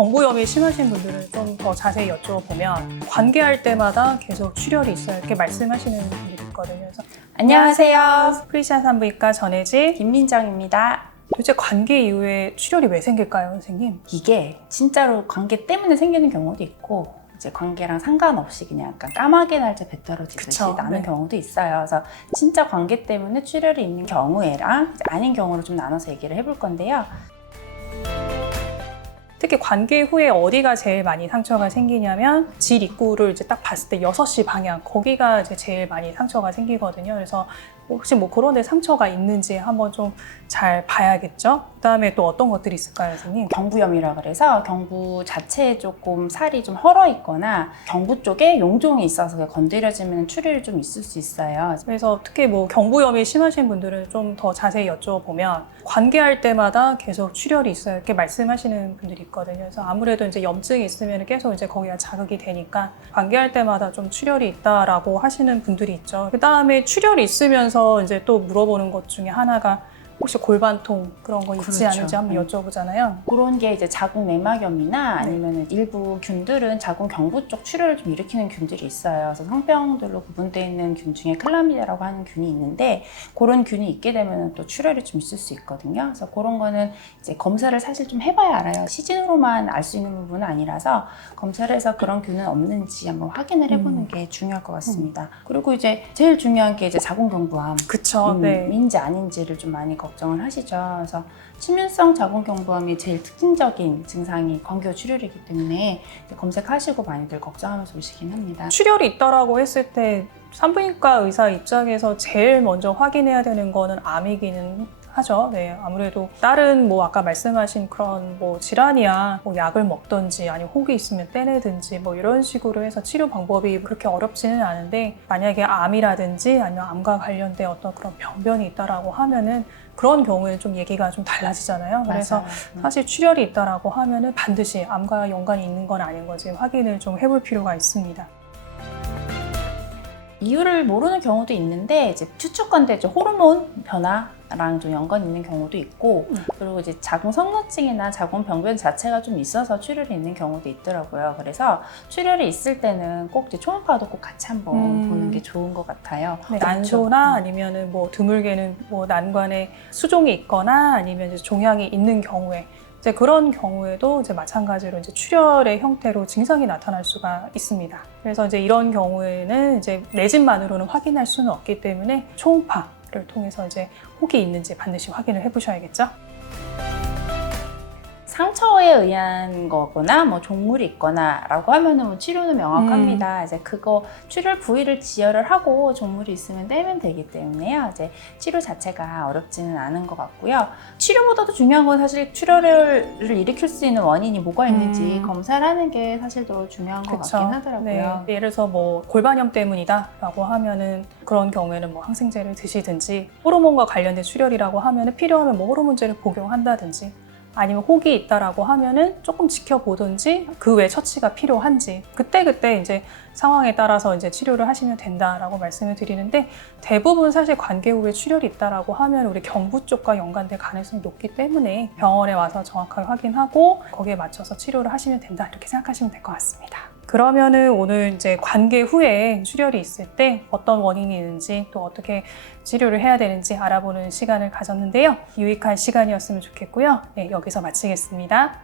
경부염이 심하신 분들을 좀 더 자세히 여쭤보면 관계할 때마다 계속 출혈이 있어요. 이렇게 말씀하시는 분들이 있거든요. 그래서 안녕하세요. 프리시아 산부인과 전혜지. 김민정입니다. 도대체 관계 이후에 출혈이 왜 생길까요, 선생님? 이게 진짜로 관계 때문에 생기는 경우도 있고 이제 관계랑 상관없이 그냥 약간 까마귀 날짜 배 떨어지듯이 그쵸, 나는 네. 경우도 있어요. 그래서 진짜 관계 때문에 출혈이 있는 경우에랑 이제 아닌 경우를 좀 나눠서 얘기를 해볼 건데요. 특히 관계 후에 어디가 제일 많이 상처가 생기냐면 질 입구를 이제 딱 봤을 때 6시 방향 거기가 이제 제일 많이 상처가 생기거든요. 그래서 혹시 뭐 그런 데 상처가 있는지 한번 좀 잘 봐야겠죠. 그다음에 또 어떤 것들이 있을까요, 선생님? 경부염이라 그래서 경부 자체에 조금 살이 좀 헐어 있거나 경부 쪽에 용종이 있어서 건드려지면 출혈이 좀 있을 수 있어요. 그래서 특히 뭐 경부염이 심하신 분들은 좀 더 자세히 여쭤보면 관계할 때마다 계속 출혈이 있어요. 이렇게 말씀하시는 분들이 있거든요. 그래서 아무래도 이제 염증이 있으면 계속 이제 거기가 자극이 되니까 관계할 때마다 좀 출혈이 있다라고 하시는 분들이 있죠. 그 다음에 출혈이 있으면서 이제 또 물어보는 것 중에 하나가 혹시 골반통 그런 거 있지 그렇죠. 않은지 한번 여쭤보잖아요. 그런 게 이제 자궁 내막염이나 아니면 일부 균들은 자궁 경부 쪽 출혈을 좀 일으키는 균들이 있어요. 그래서 성병들로 구분되어 있는 균 중에 클라미디아라고 하는 균이 있는데 그런 균이 있게 되면 또 출혈이 좀 있을 수 있거든요. 그래서 그런 거는 이제 검사를 사실 좀 해봐야 알아요. 시진으로만 알 수 있는 부분은 아니라서 검사를 해서 그런 균은 없는지 한번 확인을 해보는 게 중요할 것 같습니다. 그리고 이제 제일 중요한 게 이제 자궁경부암. 그쵸, 네. 인지 아닌지를 좀 많이 걱정을 하시죠. 그래서 치명성 자궁경부암이 제일 특징적인 증상이 관계 출혈이기 때문에 검색하시고 많이들 걱정하면서 오시긴 합니다. 출혈이 있다라고 했을 때 산부인과 의사 입장에서 제일 먼저 확인해야 되는 거는 암이기는 하죠. 네, 아무래도 다른 뭐 아까 말씀하신 그런 뭐 질환이야 뭐 약을 먹던지 아니면 혹이 있으면 떼내든지 뭐 이런 식으로 해서 치료 방법이 그렇게 어렵지는 않은데 만약에 암이라든지 아니면 암과 관련된 어떤 그런 병변이 있다라고 하면은 그런 경우에 좀 얘기가 좀 달라지잖아요. 그래서 맞아요. 사실 출혈이 있다라고 하면은 반드시 암과 연관이 있는 건 아닌 건지 확인을 좀 해볼 필요가 있습니다. 이유를 모르는 경우도 있는데 이제 추측건데 이제 호르몬 변화랑 좀 연관 있는 경우도 있고 그리고 이제 자궁 성노증이나 자궁 병변 자체가 좀 있어서 출혈이 있는 경우도 있더라고요. 그래서 출혈이 있을 때는 꼭 이제 초음파도 꼭 같이 한번 보는 게 좋은 것 같아요. 네, 난소나 아니면은 뭐 드물게는 뭐 난관에 수종이 있거나 아니면 이제 종양이 있는 경우에 이제 그런 경우에도 이제 마찬가지로 이제 출혈의 형태로 증상이 나타날 수가 있습니다. 그래서 이제 이런 경우에는 이제 내진만으로는 확인할 수는 없기 때문에 초음파를 통해서 이제 혹이 있는지 반드시 확인을 해보셔야겠죠. 상처에 의한 거거나 뭐 종물이 있거나 라고 하면은 뭐 치료는 명확합니다. 이제 그거 출혈 부위를 지혈을 하고 종물이 있으면 떼면 되기 때문에요. 이제 치료 자체가 어렵지는 않은 것 같고요. 치료보다도 중요한 건 사실 출혈을 일으킬 수 있는 원인이 뭐가 있는지 검사를 하는 게 사실 더 중요한 것 그쵸. 같긴 하더라고요. 네. 예를 들어서 뭐 골반염 때문이다라고 하면은 그런 경우에는 뭐 항생제를 드시든지 호르몬과 관련된 출혈이라고 하면은 필요하면 뭐 호르몬제를 복용한다든지 아니면 혹이 있다라고 하면은 조금 지켜보든지 그 외 처치가 필요한지 그때 이제 상황에 따라서 이제 치료를 하시면 된다라고 말씀을 드리는데 대부분 사실 관계 후에 출혈이 있다라고 하면 우리 경부 쪽과 연관될 가능성이 높기 때문에 병원에 와서 정확하게 확인하고 거기에 맞춰서 치료를 하시면 된다 이렇게 생각하시면 될 것 같습니다. 그러면은 오늘 이제 관계 후에 출혈이 있을 때 어떤 원인이 있는지 또 어떻게 치료를 해야 되는지 알아보는 시간을 가졌는데요. 유익한 시간이었으면 좋겠고요. 네, 여기서 마치겠습니다.